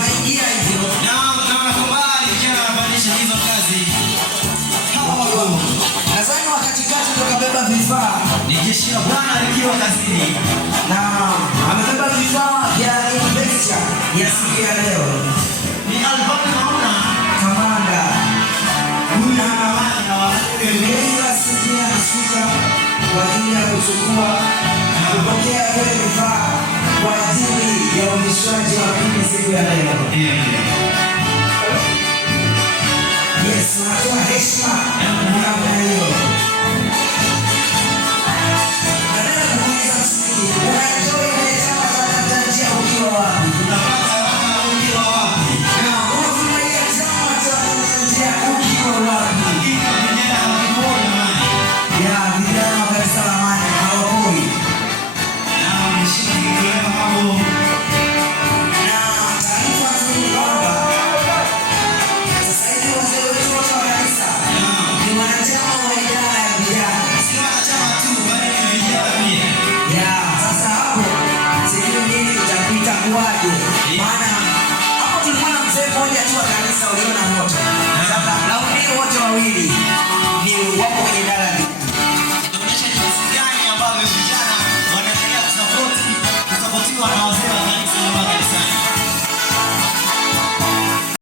wanaingia hivyo. Na wanakubali vijana wanafanyisha hizo kazi. Nadhani wakati kati tukabeba vifaa. Ni jeshi la Bwana likiwa kazini. Na amebeba vifaa vya lecture ya siku ya leo. Ni albamu naona Kamanda. huyu anawake na wazee Mgeni rasmi anashuka kwa ajili ya kuchukua na kupokea vile vifaa kwa ajili ya uonyeshaji wa pili siku ya leo. Yes, tunatoa heshima